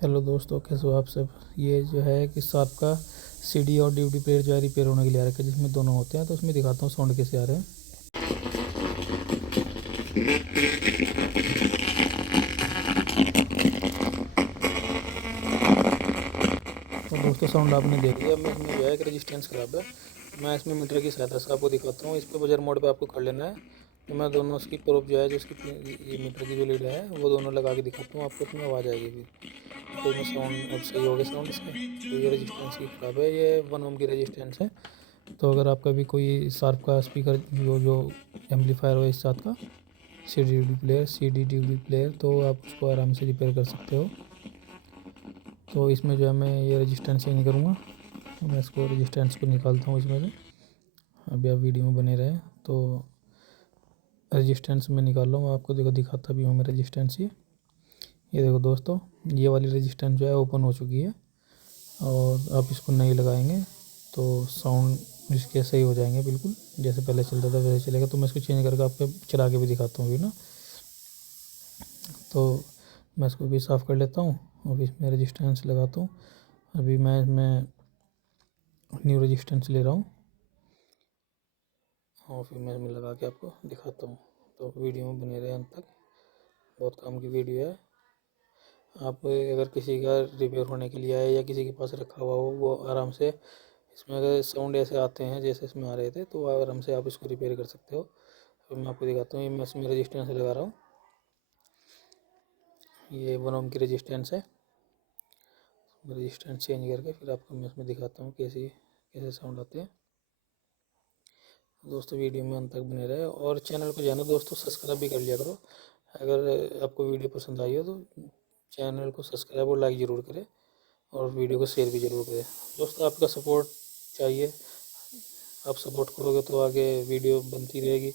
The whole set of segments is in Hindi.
हेलो दोस्तों, कैसे हो आप सब। ये जो है कि शार्प का सीडी और डीवीडी प्लेयर जो है रिपेयर होने के लिए आ रखा है, जिसमें दोनों होते हैं। तो उसमें दिखाता हूँ साउंड कैसे आ रहे हैं। तो दोस्तों साउंड आपने देख लिया। मैं इसमें जो है कि रेजिस्टेंस खराब है। मैं इसमें मीटर की सहायता से आपको दिखाता हूँ। इस पर बजर मोड पे आपको कर लेना है। तो मैं दोनों उसकी प्रोब जो है, जो उसकी ये मीटर की जो लीड है, वो दोनों लगा के दिखाता हूँ आपको। इसमें आवाज़ आएगी फिर। तो मैं साउंड अब सही हो गया साउंड इसका। तो ये रेजिस्टेंस की ख़राब है, ये 1 ओम की रेजिस्टेंस है। तो अगर आपका भी कोई शार्प का स्पीकर जो एम्पलीफायर हो इस साथ का सी डी डी प्लेयर, तो आप उसको आराम से रिपेयर कर सकते हो। तो इसमें जो है मैं ये रेजिस्टेंस चेंज करूँगा। मैं इसको रेजिस्टेंस को निकालता हूँ इसमें से। अभी आप वीडियो में बने रहे। तो रेजिस्टेंस में निकाल रहा हूँ, आपको देखो दिखाता भी हूँ मैं रेजिस्टेंस। ये देखो दोस्तों, ये वाली रेजिस्टेंस जो है ओपन हो चुकी है। और आप इसको नहीं लगाएंगे तो साउंड इसके सही हो जाएंगे, बिल्कुल जैसे पहले चलता था वैसे चलेगा। तो मैं इसको चेंज करके आपको चला के भी दिखाता हूँ अभी ना। तो मैं इसको भी साफ़ कर लेता हूँ और इसमें रेजिस्टेंस लगाता हूँ। अभी मैं इसमें न्यू रेजिस्टेंस ले रहा हूँ और फिर मैं इसमें लगा के आपको दिखाता हूँ। तो वीडियो में बने रहे अंत तक, बहुत काम की वीडियो है। आप अगर किसी का रिपेयर होने के लिए आए या किसी के पास रखा हुआ हो, वो आराम से इसमें अगर साउंड ऐसे आते हैं जैसे इसमें आ रहे थे, तो आराम से आप इसको रिपेयर कर सकते हो। तो मैं आपको दिखाता हूँ। ये मैं इसमें रेजिस्टेंस लगा रहा हूँ। ये 1 ओम की रेजिस्टेंस है। रेजिस्टेंस चेंज करके फिर आपको मैं इसमें दिखाता हूँ कैसे साउंड आते हैं। दोस्तों वीडियो में अंत तक बने रहे और चैनल को जाना दोस्तों सब्सक्राइब भी कर लिया करो। अगर आपको वीडियो पसंद आई हो तो चैनल को सब्सक्राइब और लाइक ज़रूर करें और वीडियो को शेयर भी ज़रूर करें। दोस्तों आपका सपोर्ट चाहिए। आप सपोर्ट करोगे तो आगे वीडियो बनती रहेगी।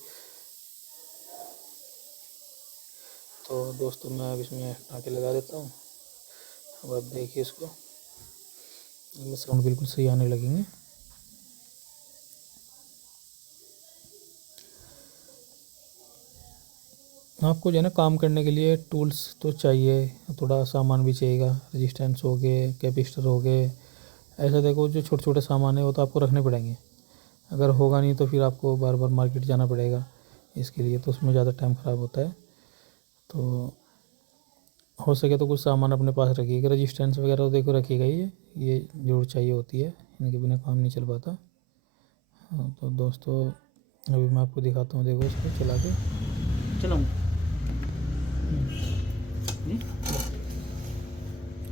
तो दोस्तों मैं अब इसमें टाँके लगा देता हूँ। अब आप देखिए इसको, इनमें साउंड बिल्कुल सही आने लगेंगे। आपको जो है ना काम करने के लिए टूल्स तो चाहिए, थोड़ा सामान भी चाहिएगा। रेजिस्टेंस हो गए, कैपेसिटर हो गए, ऐसा देखो जो छोटे छोटे सामान है वो तो आपको रखने पड़ेंगे। अगर होगा नहीं तो फिर आपको बार बार मार्केट जाना पड़ेगा इसके लिए, तो उसमें ज़्यादा टाइम ख़राब होता है। तो हो सके तो कुछ सामान अपने पास रखिएगा। रेजिस्टेंस वगैरह तो देखो रखिएगा, ये ज़रूर चाहिए होती है, इनके बिना काम नहीं चल पाता। हाँ तो दोस्तों अभी मैं आपको दिखाता हूँ, देखो इसको चला के चलाऊँ।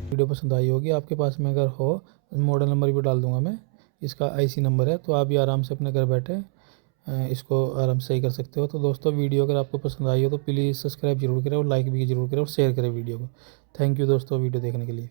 वीडियो पसंद आई होगी आपके पास में, अगर हो मॉडल नंबर भी डाल दूंगा मैं, इसका आईसी नंबर है। तो आप भी आराम से अपने घर बैठे इसको आराम से सही कर सकते हो। तो दोस्तों वीडियो अगर आपको पसंद आई हो तो प्लीज़ सब्सक्राइब जरूर करें और लाइक भी ज़रूर करें और शेयर करें वीडियो को। थैंक यू दोस्तों वीडियो देखने के लिए।